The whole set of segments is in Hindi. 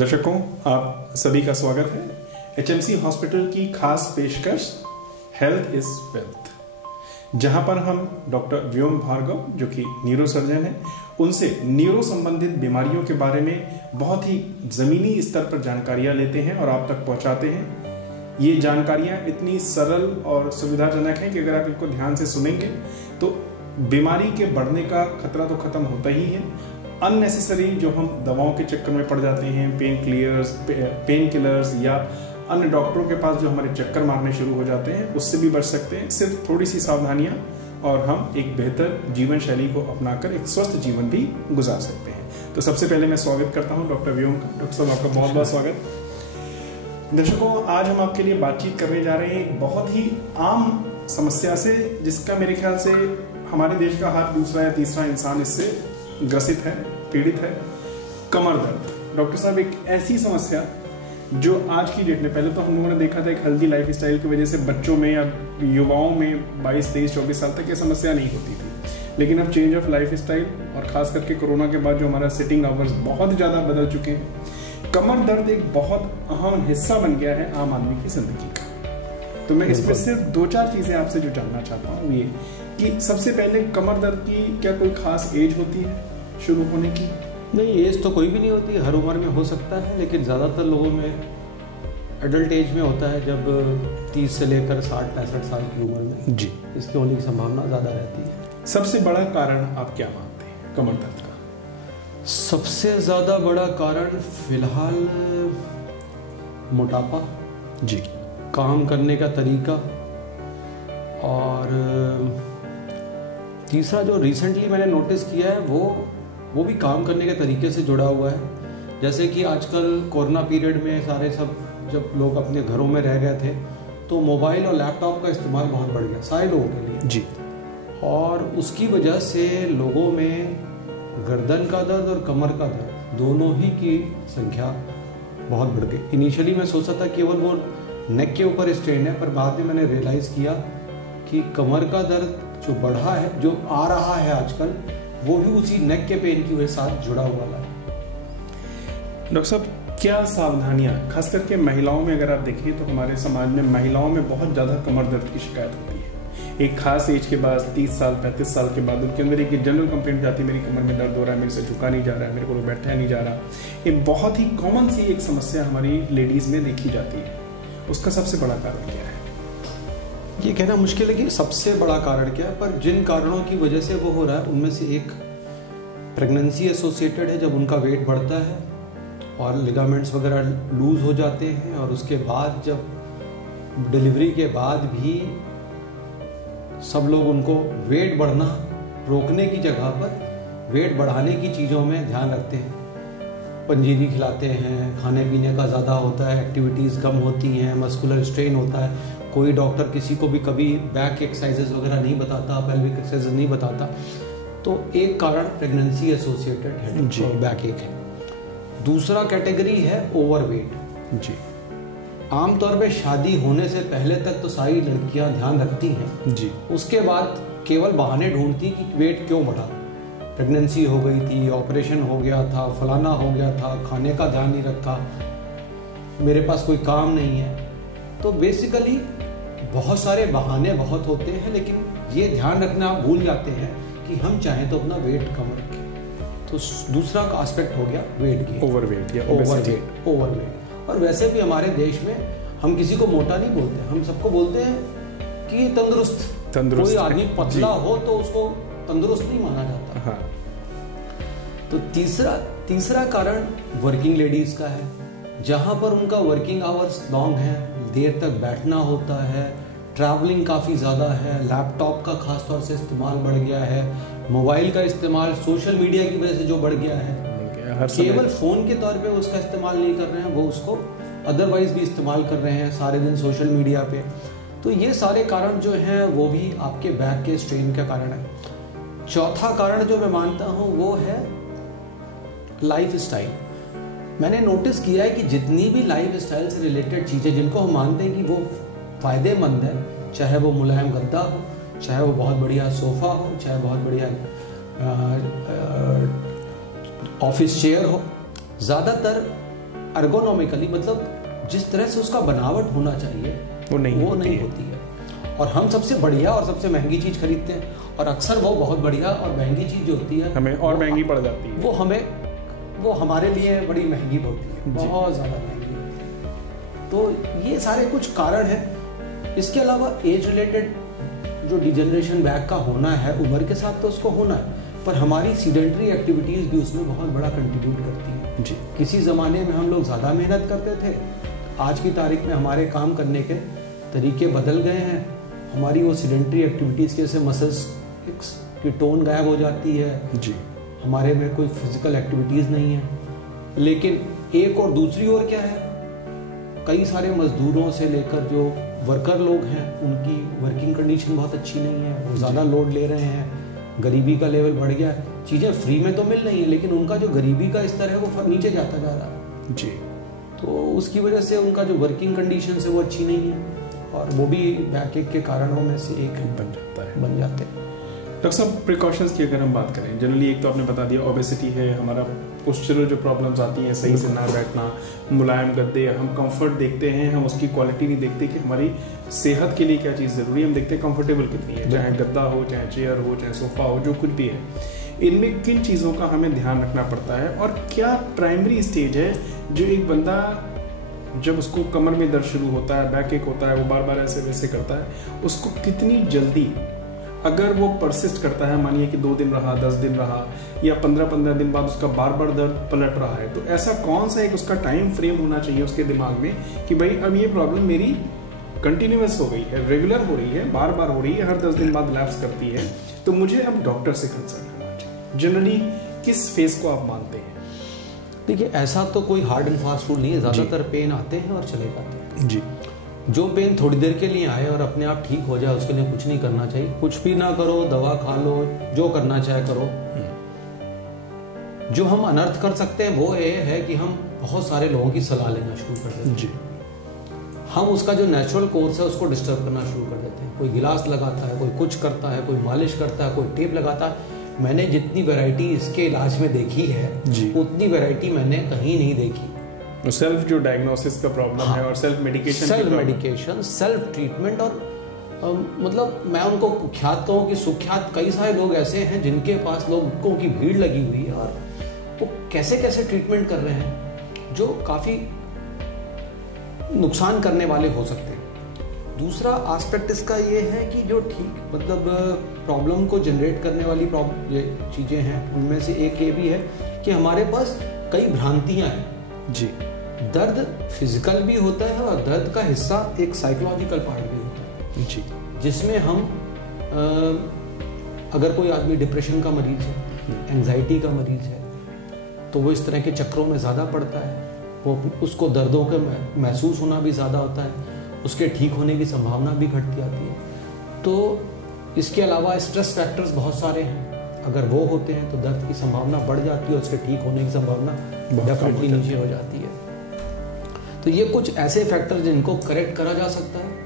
दर्शकों, आप सभी का स्वागत है। एचएमसी हॉस्पिटल की खास पेशकश हेल्थ इज वेल्थ, जहां पर हम डॉक्टर व्योम भार्गव जो कि न्यूरो सर्जन हैं, उनसे न्यूरो संबंधित बीमारियों के बारे में बहुत ही जमीनी स्तर पर जानकारियां लेते हैं और आप तक पहुंचाते हैं। ये जानकारियां इतनी सरल और सुविधाजनक हैं कि अगर आप इनको ध्यान से सुनेंगे तो बीमारी के बढ़ने का खतरा तो खत्म होता ही है। अननेसेसरी जो हम दवाओं के चक्कर में पड़ जाते हैं, पेन किलर्स या अन्य डॉक्टरों के पास जो हमारे चक्कर मारने शुरू हो जाते हैं, उससे भी बच सकते हैं। सिर्फ थोड़ी सी सावधानियां और हम एक बेहतर जीवन शैली को अपनाकर एक स्वस्थ जीवन भी गुजार सकते हैं। तो सबसे पहले मैं स्वागत करता हूं डॉक्टर व्योम का। डॉक्टर साहब, आपका बहुत बहुत स्वागत। दर्शकों, आज हम आपके लिए बातचीत करने जा रहे हैं एक बहुत ही आम समस्या से, जिसका मेरे ख्याल से हमारे देश का हर दूसरा या तीसरा इंसान इससे ग्रसित है, पीड़ित है। कमर दर्द। डॉक्टर साहब, एक ऐसी समस्या जो आज की डेट में, पहले तो हम लोगों ने देखा था एक हेल्दी लाइफ स्टाइल की वजह से बच्चों में या युवाओं में 22, 23, 24 साल तक ये समस्या नहीं होती थी, लेकिन अब चेंज ऑफ लाइफ स्टाइल और खास करके कोरोना के बाद जो हमारा सिटिंग आवर्स बहुत ज़्यादा बदल चुके हैं, कमर दर्द एक बहुत अहम हिस्सा बन गया है आम आदमी की जिंदगी का। तो मैं इसमें सिर्फ 2-4 चीज़ें आपसे जो जानना चाहता हूँ ये कि सबसे पहले कमर दर्द की क्या कोई खास एज होती है शुरू होने की? नहीं, एज तो कोई भी नहीं होती, हर उम्र में हो सकता है, लेकिन ज़्यादातर लोगों में एडल्ट एज में होता है, जब 30 से लेकर 60-65 साल की उम्र में जी इसके होने की संभावना ज़्यादा रहती है। सबसे बड़ा कारण आप क्या मानते हैं कमर दर्द का? सबसे ज़्यादा बड़ा कारण फिलहाल मोटापा जी, काम करने का तरीका, और तीसरा जो रिसेंटली मैंने नोटिस किया है वो भी काम करने के तरीके से जुड़ा हुआ है। जैसे कि आजकल कोरोना पीरियड में जब लोग अपने घरों में रह गए थे, तो मोबाइल और लैपटॉप का इस्तेमाल बहुत बढ़ गया सारे लोगों के लिए जी, और उसकी वजह से लोगों में गर्दन का दर्द और कमर का दर्द दोनों ही की संख्या बहुत बढ़ गई। इनिशियली मैं सोचा था केवल वो नेक के ऊपर स्ट्रेन है, पर बाद में मैंने रियलाइज़ किया कि कमर का दर्द जो बढ़ा है, जो आ रहा है आजकल, वो भी उसी नेक के पेन की वजह साथ जुड़ा हुआ है। डॉक्टर साहब, क्या सावधानियां, खास करके महिलाओं में अगर आप देखें तो हमारे समाज में महिलाओं में बहुत ज़्यादा कमर दर्द की शिकायत होती है। एक खास एज के बाद 30 साल 35 साल के बाद उनके अंदर एक जनरल कंप्लेंट जाती है, मेरी कमर में दर्द हो रहा है, मेरे से झुका नहीं जा रहा है, मेरे को बैठा नहीं जा रहा। ये बहुत ही कॉमन सी एक समस्या हमारी लेडीज़ में देखी जाती है। उसका सबसे बड़ा कारण क्या है? ये कहना मुश्किल है कि सबसे बड़ा कारण क्या है, पर जिन कारणों की वजह से वो हो रहा है उनमें से एक प्रेगनेंसी एसोसिएटेड है, जब उनका वेट बढ़ता है और लिगामेंट्स वगैरह लूज हो जाते हैं, और उसके बाद जब डिलीवरी के बाद भी सब लोग उनको वेट बढ़ना रोकने की जगह पर वेट बढ़ाने की चीज़ों में ध्यान रखते हैं। पंजीरी खिलाते हैं, खाने पीने का ज़्यादा होता है, एक्टिविटीज़ कम होती हैं, मस्कुलर स्ट्रेन होता है। कोई डॉक्टर किसी को भी कभी बैक एक्सरसाइजेज वगैरह नहीं बताता, पेल्विक एक्सरसाइजेज नहीं बताता। तो एक कारण प्रेगनेंसी एसोसिएटेड हेडेक और बैक एक है। दूसरा कैटेगरी है ओवरवेट जी। आमतौर पे शादी होने से पहले तक तो सारी लड़कियां ध्यान रखती हैं जी, उसके बाद केवल बहाने ढूंढती कि वेट क्यों बढ़ा, प्रेगनेंसी हो गई थी, ऑपरेशन हो गया था, फलाना हो गया था, खाने का ध्यान नहीं रखा, मेरे पास कोई काम नहीं है। तो बेसिकली बहुत सारे बहाने बहुत होते हैं, लेकिन ये ध्यान रखना आप भूल जाते हैं कि हम चाहें तो अपना वेट कम रखें। तो दूसरा का एस्पेक्ट हो गया वेट की, ओवरवेट या ओवरवेट। और वैसे भी हमारे देश में हम किसी को मोटा नहीं बोलते, हम सबको बोलते हैं कि तंदुरुस्त। कोई आदमी पतला हो तो उसको तंदुरुस्त नहीं माना जाता। हाँ। तो तीसरा कारण वर्किंग लेडीज का है, जहां पर उनका वर्किंग आवर्स लॉन्ग है, देर तक बैठना होता है, ट्रैवलिंग काफ़ी ज़्यादा है, लैपटॉप का खास तौर से इस्तेमाल बढ़ गया है, मोबाइल का इस्तेमाल सोशल मीडिया की वजह से जो बढ़ गया है, केवल फ़ोन के तौर पे उसका इस्तेमाल नहीं कर रहे हैं, वो उसको अदरवाइज भी इस्तेमाल कर रहे हैं सारे दिन सोशल मीडिया पे। तो ये सारे कारण जो हैं वो भी आपके बैक के स्ट्रेन का कारण है। चौथा कारण जो मैं मानता हूँ वो है लाइफ स्टाइल। मैंने नोटिस किया है कि जितनी भी लाइफ स्टाइल से रिलेटेड चीज़ें जिनको हम मानते हैं कि वो फ़ायदेमंद है, चाहे वो मुलायम गद्दा हो, चाहे वो बहुत बढ़िया सोफ़ा हो, चाहे बहुत बढ़िया ऑफिस चेयर हो, ज़्यादातर अर्गोनॉमिकली, मतलब जिस तरह से उसका बनावट होना चाहिए वो नहीं होती है। और हम सबसे बढ़िया और सबसे महंगी चीज़ खरीदते हैं, और अक्सर वो बहुत बढ़िया और महंगी चीज़ जो होती है हमें और महंगी पड़ जाती है, वो हमारे लिए बड़ी महंगी होती है, बहुत ज़्यादा महंगी होती है। तो ये सारे कुछ कारण हैं। इसके अलावा एज रिलेटेड जो डिजेनरेशन बैक का होना है, उम्र के साथ तो उसको होना है, पर हमारी सीडेंटरी एक्टिविटीज़ भी उसमें बहुत बड़ा कंट्रीब्यूट करती हैं जी। किसी ज़माने में हम लोग ज़्यादा मेहनत करते थे, आज की तारीख में हमारे काम करने के तरीके बदल गए हैं। हमारी वो सीडेंटरी एक्टिविटीज़ के जैसे मसल्स की टोन गायब हो जाती है जी, हमारे में कोई फिजिकल एक्टिविटीज़ नहीं है। लेकिन एक और दूसरी ओर क्या है, कई सारे मजदूरों से लेकर जो वर्कर लोग हैं उनकी वर्किंग कंडीशन बहुत अच्छी नहीं है, वो ज़्यादा लोड ले रहे हैं, गरीबी का लेवल बढ़ गया है। चीज़ें फ्री में तो मिल रही हैं, लेकिन उनका जो गरीबी का स्तर है वो नीचे जाता जा रहा है जी। तो उसकी वजह से उनका जो वर्किंग कंडीशन है वो अच्छी नहीं है, और वो भी बैकएक के कारणों में से एक बन जाते हैं। डॉक्टर साहब, प्रिकॉशंस की अगर हम बात करें, जनरली एक तो आपने बता दिया ओबेसिटी है, हमारा पोस्चरल जो प्रॉब्लम्स आती हैं, सही से ना बैठना, मुलायम गद्दे, हम कंफर्ट देखते हैं, हम उसकी क्वालिटी नहीं देखते कि हमारी सेहत के लिए क्या चीज़ ज़रूरी है, हम देखते हैं कंफर्टेबल कितनी है, चाहे गद्दा हो, चाहे चेयर हो, चाहे सोफा हो, जो कुछ भी है। इनमें किन चीज़ों का हमें ध्यान रखना पड़ता है, और क्या प्राइमरी स्टेज है जो एक बंदा जब उसको कमर में दर्द शुरू होता है, बैक एक होता है, वो बार बार ऐसे वैसे करता है, उसको कितनी जल्दी, अगर वो परसिस्ट करता है, मानिए कि 2 दिन रहा, 10 दिन रहा, या 15-15 दिन बाद उसका बार बार दर्द पलट रहा है, तो ऐसा कौन सा एक उसका टाइम फ्रेम होना चाहिए उसके दिमाग में कि भाई अब ये प्रॉब्लम मेरी कंटिन्यूअस हो गई है, रेगुलर हो रही है, बार बार हो रही है, हर 10 दिन बाद लैप्स करती है, तो मुझे अब डॉक्टर से कंसल्ट करना चाहिए। जनरली किस फेज को आप मानते हैं? देखिए, ऐसा तो कोई हार्ड एंड फास्ट रूल नहीं है, ज़्यादातर पेन आते हैं और चले जाते हैं जी। जो पेन थोड़ी देर के लिए आए और अपने आप ठीक हो जाए, उसके लिए कुछ नहीं करना चाहिए, कुछ भी ना करो, दवा खा लो, जो करना चाहे करो। जो हम अनर्थ कर सकते हैं वो ये है कि हम बहुत सारे लोगों की सलाह लेना शुरू कर देते हैं जी। हम उसका जो नेचुरल कोर्स है उसको डिस्टर्ब करना शुरू कर देते हैं। कोई गिलास लगाता है, कोई कुछ करता है, कोई मालिश करता है, कोई टेप लगाता है। मैंने जितनी वैरायटी इसके इलाज में देखी है उतनी वैरायटी मैंने कहीं नहीं देखी। सेल्फ जो डायग्नोसिस का प्रॉब्लम है और सेल्फ मेडिकेशन, सेल्फ ट्रीटमेंट, और मतलब मैं उनको कुख्यात कहूँ कि सुख्यात कई सारे लोग ऐसे हैं जिनके पास लोगों की भीड़ लगी हुई है, और वो कैसे कैसे ट्रीटमेंट कर रहे हैं जो काफ़ी नुकसान करने वाले हो सकते हैं। दूसरा एस्पेक्ट इसका ये है कि जो ठीक मतलब प्रॉब्लम को जनरेट करने वाली ये चीज़ें हैं, उनमें से एक ये भी है कि हमारे पास कई भ्रांतियाँ हैं जी। दर्द फिजिकल भी होता है और दर्द का हिस्सा एक साइकोलॉजिकल पार्ट भी होता है जी, जिसमें हम अगर कोई आदमी डिप्रेशन का मरीज है, एंजाइटी का मरीज है, तो वो इस तरह के चक्रों में ज़्यादा पड़ता है, वो उसको दर्दों का महसूस होना भी ज़्यादा होता है, उसके ठीक होने की संभावना भी घट जाती है। तो इसके अलावा स्ट्रेस फैक्टर्स बहुत सारे हैं, अगर वो होते हैं तो दर्द की संभावना बढ़ जाती है, उसके ठीक होने की संभावना डेफिनेटली नीचे हो जाती है। तो ये कुछ ऐसे फैक्टर जिनको करेक्ट करा जा सकता है।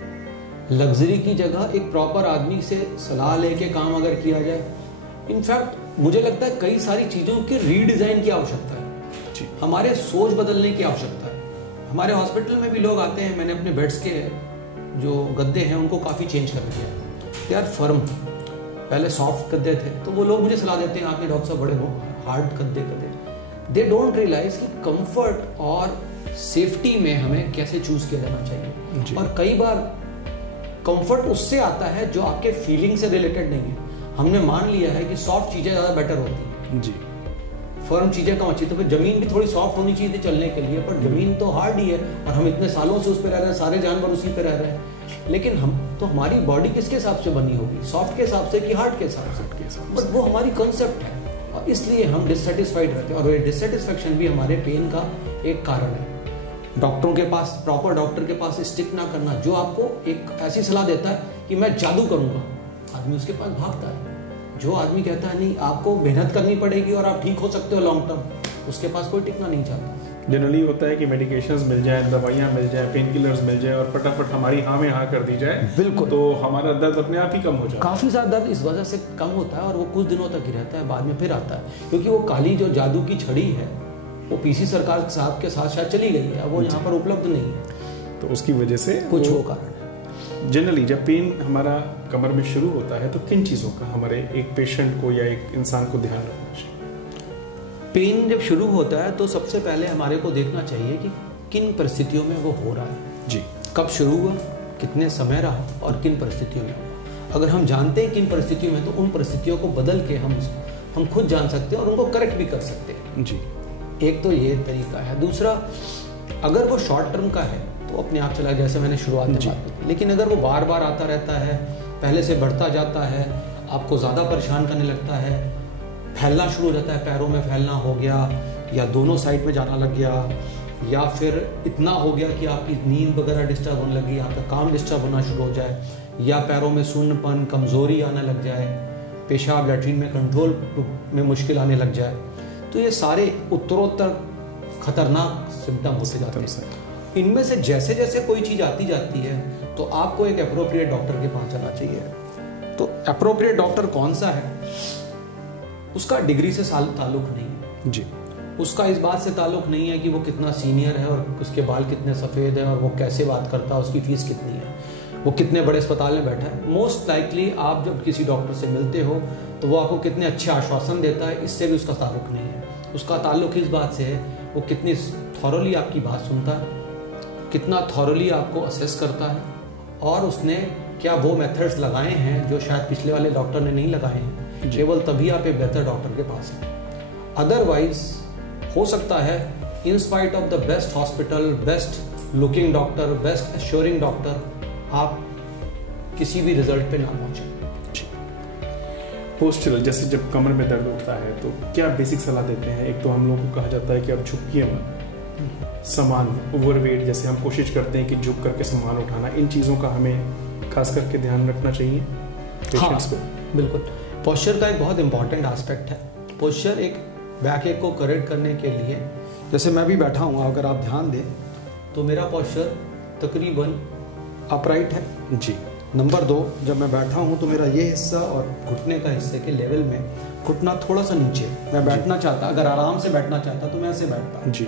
लग्जरी की जगह एक प्रॉपर आदमी से सलाह लेके काम अगर किया जाए, इनफैक्ट मुझे लगता है कई सारी चीज़ों के रीडिज़ाइन की आवश्यकता है, हमारे सोच बदलने की आवश्यकता है। हमारे हॉस्पिटल में भी लोग आते हैं, मैंने अपने बेड्स के जो गद्दे हैं उनको काफ़ी चेंज कर दिया, दे आर फर्म। पहले सॉफ्ट गद्दे थे, तो वो लोग मुझे सलाह देते हैं आपके डॉक्टर साहब बड़े हार्ड गद्दे दे डोंट रियलाइज कि कंफर्ट और सेफ्टी में हमें कैसे चूज किया जाना चाहिए। और कई बार कंफर्ट उससे आता है जो आपके फीलिंग से रिलेटेड नहीं है। हमने मान लिया है कि सॉफ्ट चीजें ज्यादा बेटर होती हैं जी, फर्म चीजें कम अच्छी। तो फिर जमीन भी थोड़ी सॉफ्ट होनी चाहिए थी चलने के लिए, पर जमीन तो हार्ड ही है और हम इतने सालों से उस पर रह रहे हैं, सारे जानवर उसी पे रह रहे हैं। लेकिन हम तो हमारी बॉडी किसके हिसाब से बनी होगी, सॉफ्ट के हिसाब से कि हार्ड के हिसाब से, बट वो हमारी कंसेप्ट है और इसलिए हम डिससेटिस्फाइड रहते हैं। और ये डिससेटिस्फैक्शन भी हमारे पेन का एक कारण है। डॉक्टरों के पास, प्रॉपर डॉक्टर के पास स्टिक ना करना, जो आपको एक ऐसी सलाह देता है कि मैं जादू करूंगा, आदमी उसके पास भागता है। जो आदमी कहता है नहीं आपको मेहनत करनी पड़ेगी और आप ठीक हो सकते हो लॉन्ग टर्म, उसके पास कोई टिकना नहीं चाहता। जनरली होता है कि मेडिकेशंस मिल जाए, दवाइयाँ मिल जाए, पेन किलर्स मिल जाए और फटाफट हमारी हाँ में हाँ कर दी जाए, बिल्कुल, तो हमारा दर्द अपने आप ही कम हो जाए। काफ़ी ज़्यादा दर्द इस वजह से कम होता है और वो कुछ दिनों तक ही रहता है, बाद में फिर आता है, क्योंकि वो काली जो जादू की छड़ी है वो पीसी सरकार साहब के साथ शायद चली गई है, वो यहाँ पर उपलब्ध नहीं है, तो उसकी वजह से कुछ वो कारण है। जनरली जब पेन हमारा कमर में शुरू होता है तो किन चीज़ों का हमारे एक पेशेंट को या एक इंसान को ध्यान रखना चाहिए? पेन जब शुरू होता है तो सबसे पहले हमारे को देखना चाहिए कि किन परिस्थितियों में वो हो रहा है जी, कब शुरू हुआ, कितने समय रहा और किन परिस्थितियों में हुआ। अगर हम जानते हैं किन परिस्थितियों में, तो उन परिस्थितियों को बदल के हम खुद जान सकते हैं और उनको करेक्ट भी कर सकते हैं जी। एक तो ये तरीका है। दूसरा, अगर वो शॉर्ट टर्म का है तो अपने आप चला, जैसे मैंने शुरुआत में बात की। लेकिन अगर वो बार बार आता रहता है, पहले से बढ़ता जाता है, आपको ज़्यादा परेशान करने लगता है, फैलना शुरू हो जाता है, पैरों में फैलना हो गया या दोनों साइड में जाना लग गया, या फिर इतना हो गया कि आपकी नींद वगैरह डिस्टर्ब होने लगी, आपका काम डिस्टर्ब होना शुरू हो जाए, या पैरों में सुन्नपन, कमज़ोरी आने लग जाए, पेशाब लैट्रिन में कंट्रोल में मुश्किल आने लग जाए, तो ये सारे उत्तरोत्तर खतरनाक सिम्टम होते जाते हैं। इनमें से जैसे जैसे कोई चीज़ आती जाती है तो आपको एक अप्रोप्रिएट डॉक्टर के पास जाना चाहिए। तो अप्रोप्रिएट डॉक्टर कौन सा है, उसका डिग्री से ताल्लुक नहीं है जी, उसका इस बात से ताल्लुक नहीं है कि वो कितना सीनियर है और उसके बाल कितने सफ़ेद हैं और वो कैसे बात करता है, उसकी फीस कितनी है, वो कितने बड़े अस्पताल में बैठा है। मोस्ट लाइकली आप जब किसी डॉक्टर से मिलते हो तो वो आपको कितने अच्छे आश्वासन देता है, इससे भी उसका ताल्लुक नहीं है। उसका ताल्लुक इस बात से है वो कितनी थॉरली आपकी बात सुनता है, कितना थॉरली आपको असेस करता है, और उसने क्या वो मेथड्स लगाए हैं जो शायद पिछले वाले डॉक्टर ने नहीं लगाए हैं। केवल तभी आप एक बेहतर डॉक्टर के पास हैं। अदरवाइज हो सकता है in spite of the best hospital, best looking doctor, best assuring doctor, आप किसी भी रिजल्ट पे ना पहुंचे। पोस्चरल, जैसे जब कमर में दर्द उठता है तो क्या बेसिक सलाह देते हैं? एक तो हम लोगों को कहा जाता है कि आप झुकिए मत, सामान ओवरवेट, जैसे हम कोशिश करते हैं कि झुक करके सामान उठाना, इन चीज़ों का हमें खास करके ध्यान रखना चाहिए पेशेंट्स को। बिल्कुल, पोस्चर का एक बहुत इंपॉर्टेंट एस्पेक्ट है। पोस्चर एक बैक एक को करेक्ट करने के लिए, जैसे मैं भी बैठा हूँ, अगर आप ध्यान दें तो मेरा पोस्चर तकरीबन अपराइट है जी। नंबर 2, जब मैं बैठा हूँ तो मेरा ये हिस्सा और घुटने का हिस्से के लेवल में घुटना थोड़ा सा नीचे। मैं बैठना चाहता, अगर आराम से बैठना चाहता तो मैं ऐसे बैठता जी,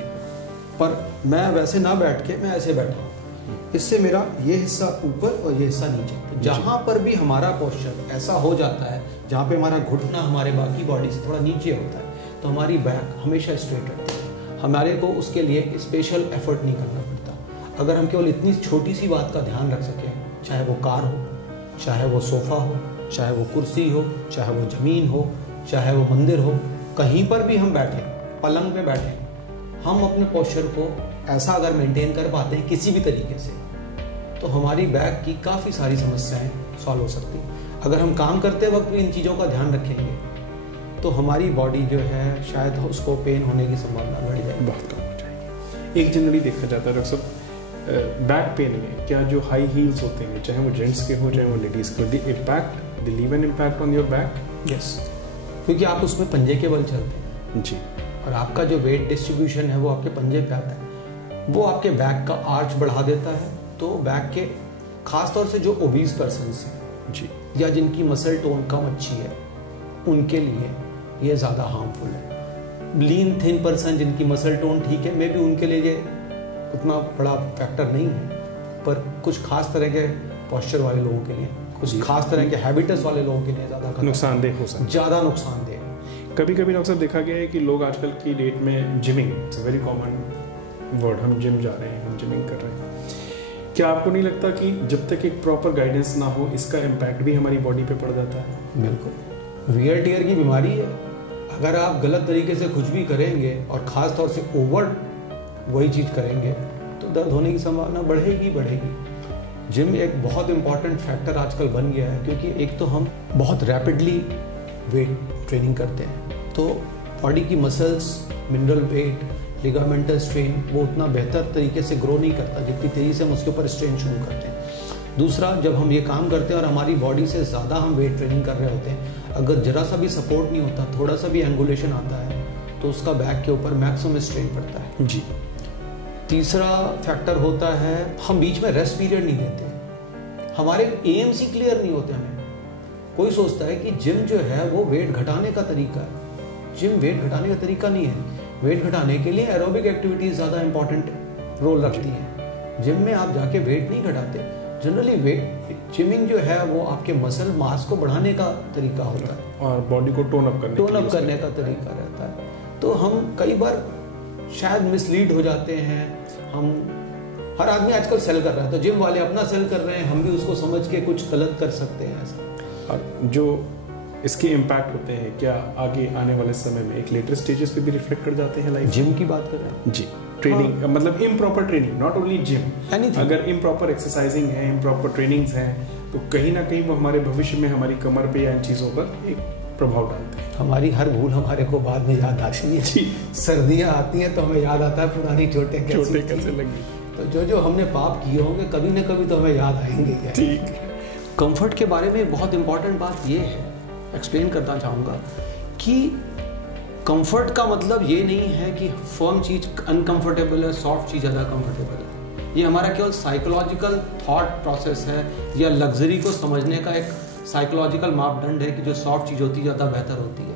पर मैं वैसे ना बैठ के मैं ऐसे बैठा हूँ। इससे मेरा ये हिस्सा ऊपर और ये हिस्सा नीचे। तो जहाँ पर भी हमारा पोस्चर ऐसा हो जाता है, जहाँ पे हमारा घुटना हमारे बाकी बॉडी से थोड़ा नीचे होता है, तो हमारी बैक हमेशा स्ट्रेट रहती है। हमारे को उसके लिए स्पेशल एफर्ट नहीं करना पड़ता। अगर हम केवल इतनी छोटी सी बात का ध्यान रख सकें, चाहे वो कार हो, चाहे वो सोफ़ा हो, चाहे वो कुर्सी हो, चाहे वो ज़मीन हो, चाहे वो मंदिर हो, कहीं पर भी हम बैठे, पलंग पे बैठे, हम अपने पोस्चर को ऐसा अगर मेंटेन कर पाते हैं किसी भी तरीके से, तो हमारी बैक की काफ़ी सारी समस्याएं सॉल्व हो सकती हैं। अगर हम काम करते वक्त भी इन चीज़ों का ध्यान रखेंगे तो हमारी बॉडी जो है शायद उसको पेन होने की संभावना बढ़ जाएगी, बहुत कम हो जाएगी। एक जनरली देखा जाता है डॉक्टर साहब, बैक पेन में क्या जो हाई हील्स होते हैं, चाहे वो जेंट्स के हो चाहे वो लेडीज़ के हो, they leave an impact on your back? Yes, क्योंकि आप उसमें पंजे के बल चलते हैं जी, और आपका जो वेट डिस्ट्रीब्यूशन है वो आपके पंजे पे आता है, वो आपके बैक का आर्च बढ़ा देता है। तो बैक के खास तौर से जो ओबीज पर्सन्स हैं जी, या जिनकी मसल टोन कम अच्छी है, उनके लिए ये ज़्यादा हार्मफुल है। लीन थिन पर्सन जिनकी मसल टोन ठीक है, मे भी उनके लिए ये उतना बड़ा फैक्टर नहीं है, पर कुछ खास तरह के पोस्चर वाले लोगों के लिए, कुछ खास तरह के हैबिटस वाले लोगों के लिए ज़्यादा नुकसानदेह हो सकता है, ज़्यादा नुकसानदेह। कभी कभी डॉक्टर साहब देखा गया है कि लोग आजकल की डेट में gymming, it's very common word, हम जिम जा रहे हैं, हम जिमिंग कर रहे हैं, क्या आपको नहीं लगता कि जब तक एक प्रॉपर गाइडेंस ना हो इसका इम्पैक्ट भी हमारी बॉडी पे पड़ जाता है? बिल्कुल, वियर टियर की बीमारी है। अगर आप गलत तरीके से कुछ भी करेंगे और ख़ास तौर से ओवर वही चीज़ करेंगे तो दर्द होने की संभावना बढ़ेगी। जिम एक बहुत इंपॉर्टेंट फैक्टर आजकल बन गया है, क्योंकि एक तो हम बहुत रैपिडली वेट ट्रेनिंग करते हैं, तो बॉडी की मसल्स, मिनरल वेट, लिगामेंटल स्ट्रेन वो उतना बेहतर तरीके से ग्रो नहीं करता जितनी तेज़ी से हम उसके ऊपर स्ट्रेन शुरू करते हैं। दूसरा, जब हम ये काम करते हैं और हमारी बॉडी से ज़्यादा हम वेट ट्रेनिंग कर रहे होते हैं, अगर जरा सा भी सपोर्ट नहीं होता, थोड़ा सा भी एंगुलेशन आता है, तो उसका बैक के ऊपर मैक्सिमम स्ट्रेन पड़ता है जी। तीसरा फैक्टर होता है, हम बीच में रेस्ट पीरियड नहीं देते, हमारे एएमसी क्लियर नहीं होते। हमें कोई सोचता है कि जिम जो है वो वेट घटाने का तरीका है, जिम वेट घटाने का तरीका नहीं है। वेट घटाने के लिए एरोबिक एक्टिविटीज ज़्यादा इंपॉर्टेंट रोल रखती हैं। जिम में आप जाके वेट नहीं घटाते, जनरली वेट जिमिंग जो है वो आपके मसल मास को बढ़ाने का तरीका होता है और बॉडी को टोन अप करने का तरीका रहता है। तो हम कई बार शायद मिसलीड हो जाते हैं। हम हर आदमी आजकल सेल कर रहा है, तो जिम वाले अपना सेल कर रहे हैं, हम भी उसको समझ के कुछ गलत कर सकते हैं ऐसा। और जो इसके इम्पैक्ट होते हैं क्या आगे आने वाले समय में एक लेटर स्टेजेस पे भी रिफ्लेक्ट कर जाते हैं लाइफ? जिम की बात कर रहे हैं जी, ट्रेनिंग मतलब improper training, not only gym, अगर इम्प्रॉपर एक्सरसाइजिंग है, इम्प्रॉपर ट्रेनिंग्स हैं, तो कहीं ना कहीं वो हमारे भविष्य में हमारी कमर पे या इन चीज़ों पर एक प्रभाव डालते हैं। हमारी हर भूल हमारे को बाद में याद आती है। सर्दियाँ आती हैं तो हमें याद आता है पुरानी चोटें कैसे लगी। तो जो हमने पाप किए होंगे कभी ना कभी तो हमें याद आएंगे। ठीक। कंफर्ट के बारे में बहुत इंपॉर्टेंट बात ये है, एक्सप्लेन करना चाहूँगा कि कंफर्ट का मतलब ये नहीं है कि फर्म चीज़ अनकंफर्टेबल है, सॉफ्ट चीज़ ज़्यादा कंफर्टेबल है। ये हमारा केवल साइकोलॉजिकल थॉट प्रोसेस है या लग्जरी को समझने का एक साइकोलॉजिकल मापदंड है कि जो सॉफ्ट चीज़ होती है ज़्यादा बेहतर होती है।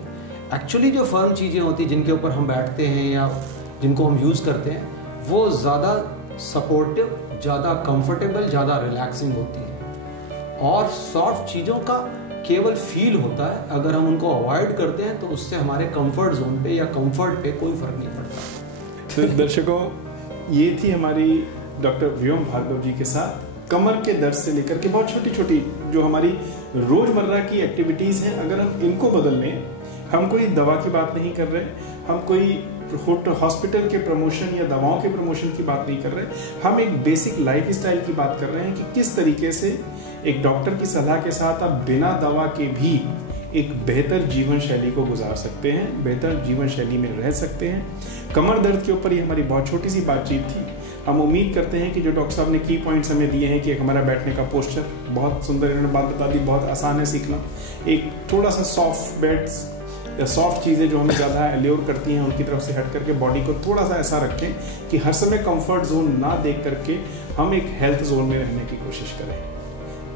एक्चुअली जो फर्म चीज़ें होती हैं जिनके ऊपर हम बैठते हैं या जिनको हम यूज़ करते हैं वो ज़्यादा सपोर्टिव, ज़्यादा कंफर्टेबल, ज़्यादा रिलैक्सिंग होती है। और सॉफ्ट चीज़ों का केवल फील होता है, अगर हम उनको अवॉइड करते हैं तो उससे हमारे कंफर्ट जोन पे या कंफर्ट पे कोई फर्क नहीं पड़ता। तो दर्शकों, ये थी हमारी डॉक्टर व्योम भार्गव जी के साथ कमर के दर्द से लेकर के बहुत छोटी छोटी जो हमारी रोजमर्रा की एक्टिविटीज हैं, अगर हम इनको बदल लें, हम कोई दवा की बात नहीं कर रहे, हम कोई हॉस्पिटल के प्रमोशन या दवाओं के प्रमोशन की बात नहीं कर रहे, हम एक बेसिक लाइफ स्टाइल की बात कर रहे हैं कि किस तरीके से एक डॉक्टर की सलाह के साथ आप बिना दवा के भी एक बेहतर जीवन शैली को गुजार सकते हैं, बेहतर जीवन शैली में रह सकते हैं। कमर दर्द के ऊपर ये हमारी बहुत छोटी सी बातचीत थी। हम उम्मीद करते हैं कि जो डॉक्टर साहब ने की पॉइंट्स हमें दिए हैं कि एक हमारा बैठने का पोस्चर बहुत सुंदर, इन्होंने बात बता दी, बहुत आसान है सीखना। एक थोड़ा सा सॉफ्ट बेड्स या सॉफ्ट चीज़ें जो हमें ज़्यादा एल्योर करती हैं उनकी तरफ से हट करके बॉडी को थोड़ा सा ऐसा रखें कि हर समय कंफर्ट जोन ना देख करके हम एक हेल्थ जोन में रहने की कोशिश करें।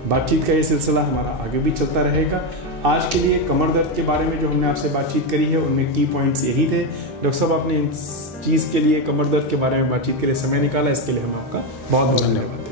बातचीत का ये सिलसिला हमारा आगे भी चलता रहेगा। आज के लिए कमर दर्द के बारे में जो हमने आपसे बातचीत करी है उनमें की पॉइंट्स यही थे। डॉक्टर साहब, आपने इस चीज़ के लिए, कमर दर्द के बारे में बातचीत के लिए समय निकाला, इसके लिए हम आपका बहुत बहुत धन्यवाद।